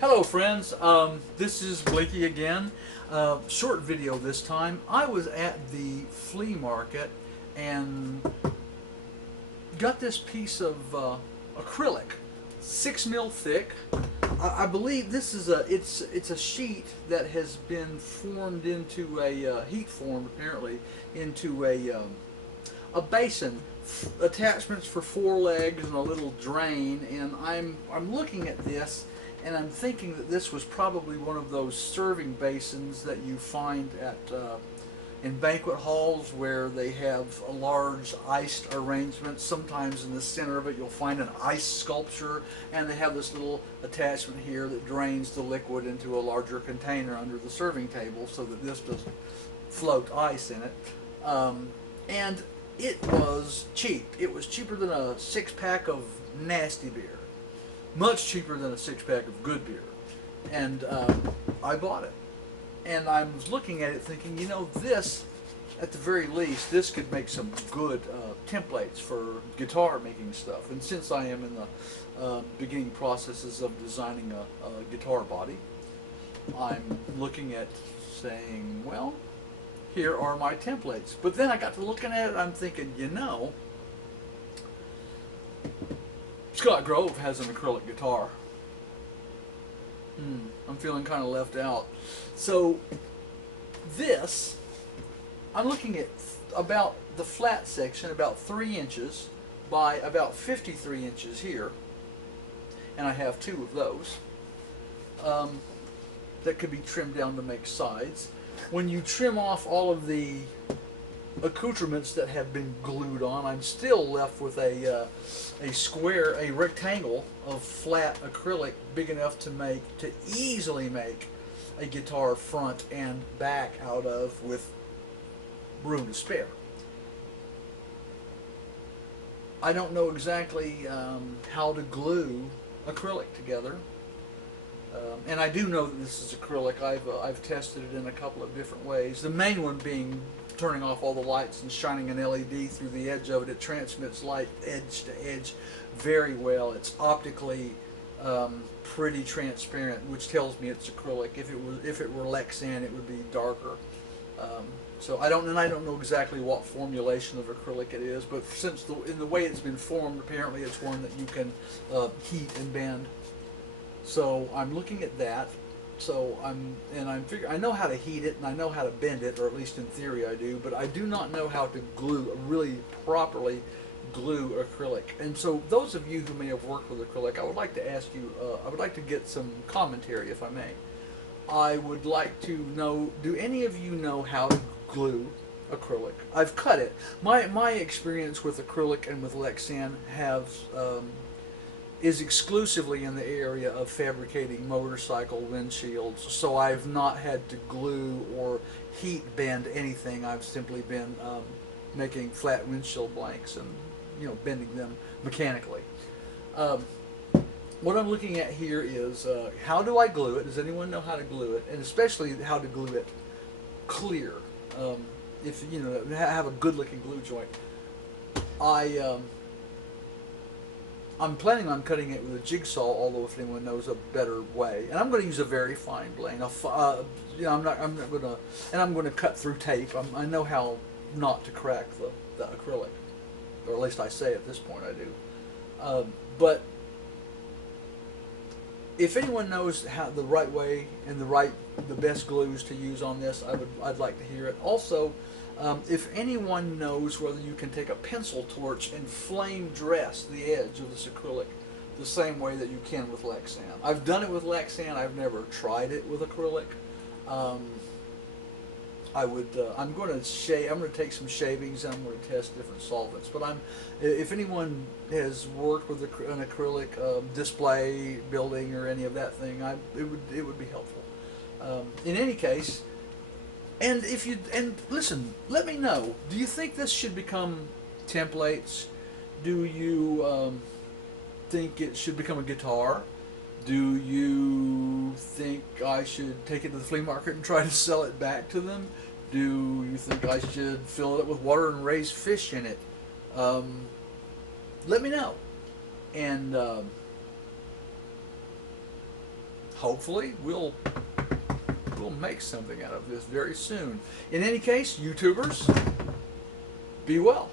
Hello friends, this is Blinky again. Short video this time. I was at the flea market and got this piece of acrylic, 6 mil thick. I believe this is it's a sheet that has been formed into a heat formed apparently into a basin, attachments for 4 legs and a little drain. And I'm looking at this and I'm thinking that this was probably one of those serving basins that you find at in banquet halls where they have a large iced arrangement. Sometimes in the center of it you'll find an ice sculpture, and they have this little attachment here that drains the liquid into a larger container under the serving table so that this doesn't float ice in it. And it was cheap. It was cheaper than a 6-pack of nasty beer. Much cheaper than a 6-pack of good beer. And I bought it. And I was looking at it thinking, you know, this, at the very least, this could make some good templates for guitar making stuff. And since I am in the beginning processes of designing a guitar body, I'm looking at saying, well, here are my templates. But then I got to looking at it, I'm thinking, you know, Scott Grove has an acrylic guitar. I'm feeling kind of left out. So this, I'm looking at about the flat section, about 3 inches by about 53 inches here. And I have 2 of those that could be trimmed down to make sides. When you trim off all of the accoutrements that have been glued on, I'm still left with a rectangle of flat acrylic big enough to easily make a guitar front and back out of with room to spare. I don't know exactly how to glue acrylic together. And I do know that this is acrylic. I've tested it in a couple of different ways. The main one being turning off all the lights and shining an LED through the edge of it. It transmits light edge to edge very well. It's optically pretty transparent, which tells me it's acrylic. If it were Lexan, it would be darker. So I don't know exactly what formulation of acrylic it is, but since in the way it's been formed, apparently it's one that you can heat and bend. So I'm looking at that. So I'm figuring I know how to heat it and I know how to bend it, or at least in theory I do, but I do not know how to really properly glue acrylic. And so those of you who may have worked with acrylic, I would like to ask you, I would like to get some commentary if I may. I would like to know, do any of you know how to glue acrylic? I've cut it. My experience with acrylic and with Lexan is exclusively in the area of fabricating motorcycle windshields, so I've not had to glue or heat bend anything. I've simply been making flat windshield blanks and, you know, bending them mechanically. What I'm looking at here is how do I glue it? Does anyone know how to glue it? And especially how to glue it clear. If you know, have a good looking glue joint. I'm planning on cutting it with a jigsaw, although if anyone knows a better way, and I'm going to use a very fine blade. You know, I'm not going to, and I'm going to cut through tape. I know how not to crack the acrylic, or at least I say at this point I do. But if anyone knows how the right way and the best glues to use on this, I'd like to hear it. Also, if anyone knows whether you can take a pencil torch and flame dress the edge of this acrylic the same way that you can with Lexan. I've done it with Lexan. I've never tried it with acrylic. I'm going to take some shavings and I'm going to test different solvents. But if anyone has worked with an acrylic display building or any of that thing, it would be helpful. In any case. And listen, let me know. Do you think this should become templates? Do you think it should become a guitar? Do you think I should take it to the flea market and try to sell it back to them? Do you think I should fill it up with water and raise fish in it? Let me know. And hopefully we'll make something out of this very soon. In any case, YouTubers, be well.